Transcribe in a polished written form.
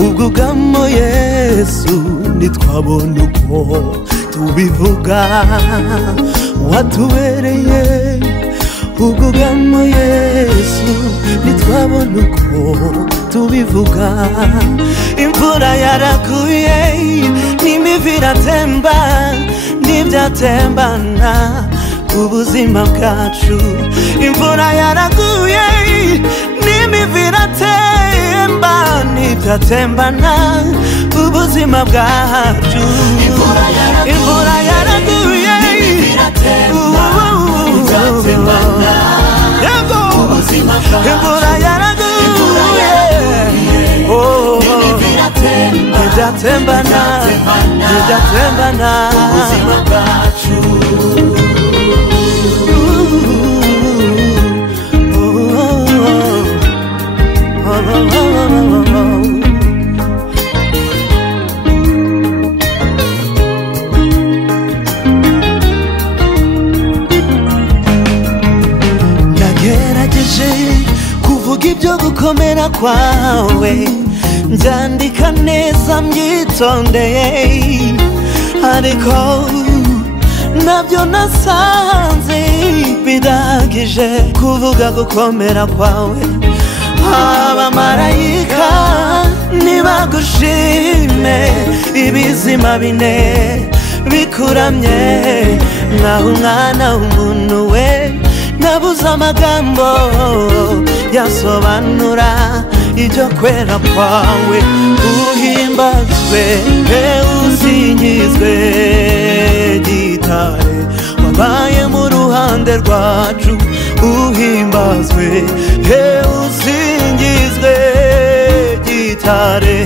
ubwugamo Yesu nitwabona uko tubivuga watubereye ubwugamo Yesu nitwabona uko tubivuga imvura yaraguye n'imivu iratemba n'ibyatembana ubuzima bwacu imvura yaraguye n'imivu iratemba n'ibyatembana ubuzima bwacu imvura yaraguye imvura yaraguye n'ibyatembana ubuzima bwacu nagerageje kuvuga ibyo gukomera kwawe nzandika neza mbyitondeye ariko nabyo nasanze bidagije kuvuga gukomera kwawe abamarayika nibagushime ibizima bine bikuramye nkaho umwana w'umuntu we nabuze amagambo yasobanura ibyo kwera kwawe uhimbazwe usingizwe gitare wabaye mu ruhande rwacu uhimbazwe usingizwe gitare